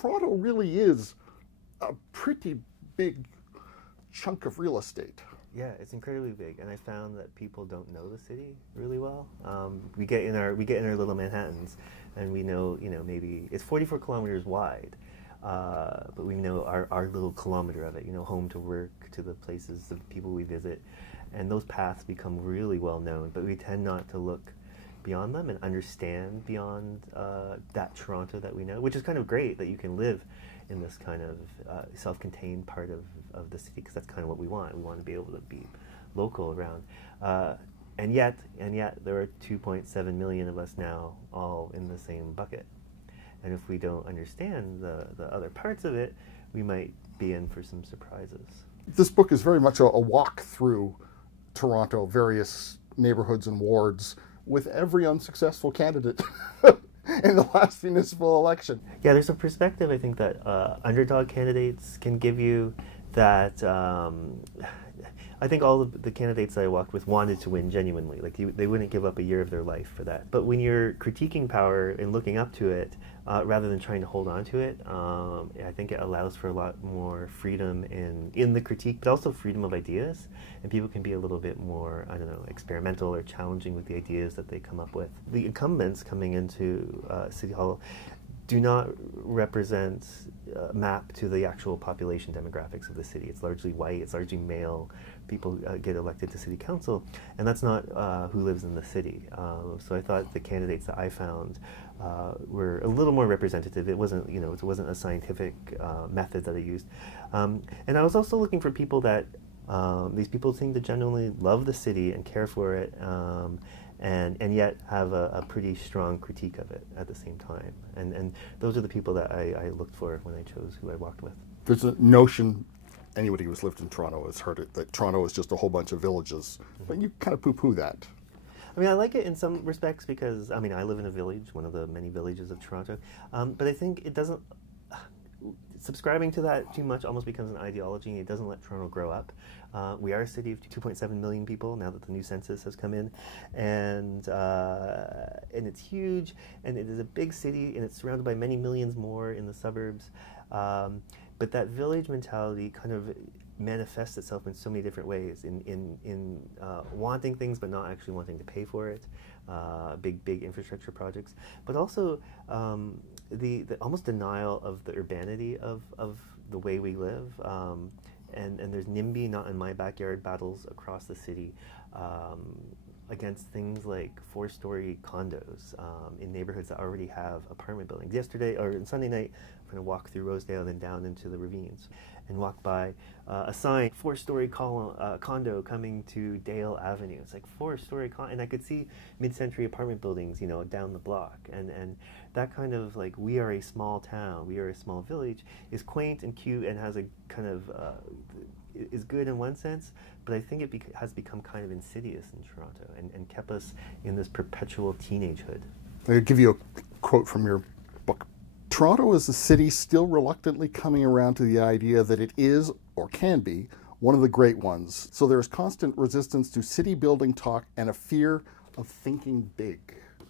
Toronto really is a pretty big chunk of real estate. Yeah, it's incredibly big, and I found that people don't know the city really well. We get in our little Manhattans, and we know, maybe it's 44 kilometers wide, but we know our little kilometer of it, home to work, to the places, the people we visit, and those paths become really well known. But we tend not to look beyond them and understand beyond that Toronto that we know, which is kind of great that you can live in this kind of self-contained part of the city, because that's kind of what we want. We want to be able to be local around. And yet there are 2.7 million of us now, all in the same bucket. And if we don't understand the other parts of it, we might be in for some surprises. This book is very much a walk through Toronto, various neighborhoods and wards, with every unsuccessful candidate in the last municipal election. Yeah, there's a perspective, I think, that underdog candidates can give you that. I think all of the candidates that I walked with wanted to win genuinely. Like, they wouldn't give up a year of their life for that. But when you're critiquing power and looking up to it, rather than trying to hold on to it, I think it allows for a lot more freedom in the critique, but also freedom of ideas. And people can be a little bit more, I don't know, experimental or challenging with the ideas that they come up with. The incumbents coming into City Hall do not represent map to the actual population demographics of the city. It's largely white, it's largely male. People get elected to city council, and that's not who lives in the city. So I thought the candidates that I found were a little more representative. It wasn't, it wasn't a scientific method that I used. And I was also looking for people that, these people seem to genuinely love the city and care for it, and yet have a pretty strong critique of it at the same time. And those are the people that I looked for when I chose who I walked with. There's a notion, anybody who's lived in Toronto has heard it, that Toronto is just a whole bunch of villages. Mm-hmm. But you kind of poo-poo that. I mean, I like it in some respects because, I live in a village, one of the many villages of Toronto. But I think it doesn't, subscribing to that too much almost becomes an ideology. It doesn't let Toronto grow up. We are a city of 2.7 million people now that the new census has come in, and it's huge, and it is a big city, and it's surrounded by many millions more in the suburbs. But that village mentality kind of manifests itself in so many different ways, in wanting things but not actually wanting to pay for it, big infrastructure projects, but also the almost denial of the urbanity of the way we live. And there's NIMBY, not in my backyard, battles across the city against things like 4-story condos in neighborhoods that already have apartment buildings. Yesterday, or Sunday night, I'm going to walk through Rosedale, then down into the ravines, and walk by a sign, 4-story condo coming to Dale Avenue. It's like 4-story condo, and I could see mid-century apartment buildings, down the block. And that kind of, like, we are a small town, we are a small village, is quaint and cute and has a kind of, is good in one sense, but I think it has become kind of insidious in Toronto and kept us in this perpetual teenagehood. I'll give you a quote from your book. Toronto is a city still reluctantly coming around to the idea that it is, or can be, one of the great ones. So there is constant resistance to city building talk and a fear of thinking big.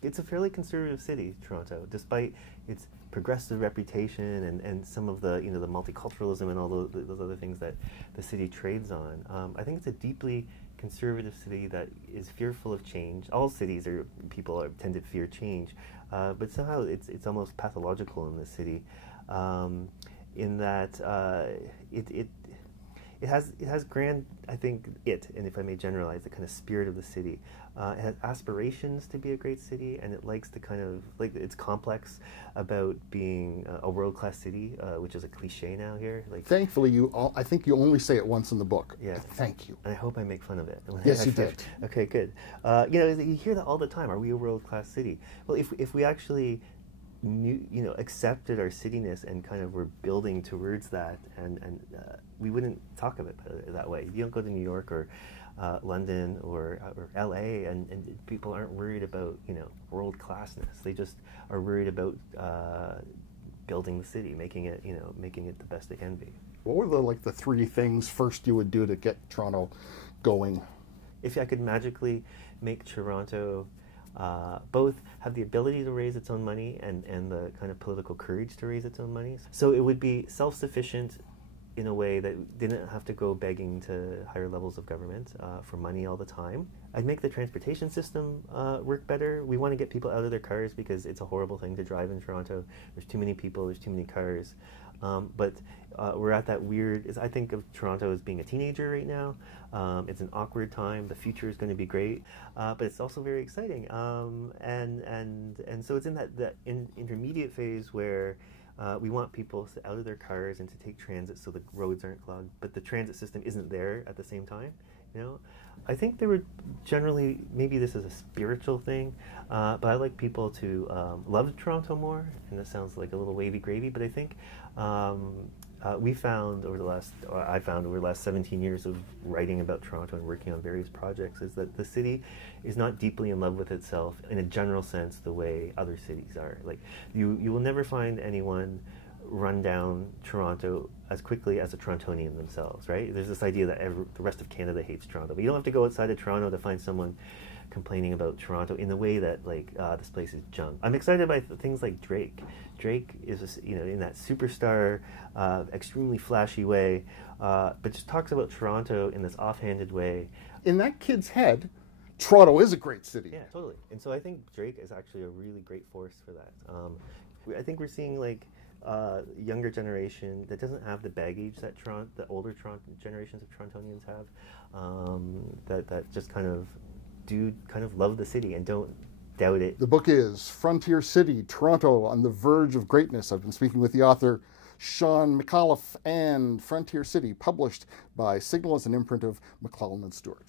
It's a fairly conservative city, Toronto, despite its progressive reputation and some of the, the multiculturalism and all those other things that the city trades on. I think it's a deeply conservative city that is fearful of change. All cities tend to fear change, but somehow it's almost pathological in this city, in that it has grand, I think, and if I may generalize, the kind of spirit of the city. It has aspirations to be a great city, and it likes to kind of, it's complex about being a world-class city, which is a cliche now here. Thankfully, I think you only say it once in the book. Yeah. Thank you. And I hope I make fun of it. Yes, you did. Okay, good. You hear that all the time. Are we a world-class city? Well, if we actually accepted our cityness and kind of were building towards that, and we wouldn't talk of it that way. You don't go to New York or London or LA, and people aren't worried about world classness. They just are worried about building the city, making it the best it can be. What were the 3 things first you would do to get Toronto going? If I could magically make Toronto both have the ability to raise its own money and the kind of political courage to raise its own money. So it would be self-sufficient in a way that didn't have to go begging to higher levels of government for money all the time. I'd make the transportation system work better. We want to get people out of their cars because it's a horrible thing to drive in Toronto. There's too many people, there's too many cars. But we're at that weird, I think of Toronto as being a teenager right now. It's an awkward time. The future is going to be great, but it's also very exciting. And so it's in that intermediate phase where we want people out of their cars and to take transit so the roads aren't clogged, but the transit system isn't there at the same time. You know, I think there would generally, maybe this is a spiritual thing, but I like people to love Toronto more, and that sounds like a little wavy gravy, but I think I found over the last 17 years of writing about Toronto and working on various projects is that the city is not deeply in love with itself in a general sense the way other cities are. Like you will never find anyone run down Toronto as quickly as a Torontonian themselves, right? There's this idea that the rest of Canada hates Toronto, but you don't have to go outside of Toronto to find someone complaining about Toronto in the way that like this place is junk. I'm excited by things like Drake. Drake is, you know, in that superstar, extremely flashy way, but just talks about Toronto in this offhanded way. In that kid's head, Toronto is a great city. Yeah, totally. And so I think Drake is actually a really great force for that. I think we're seeing like younger generation that doesn't have the baggage that the older generations of Torontonians have, that just kind of love the city and don't doubt it. The book is Frontier City, Toronto on the Verge of Greatness. I've been speaking with the author Shawn Micallef, and Frontier City, published by Signal as an imprint of McClellan and Stewart.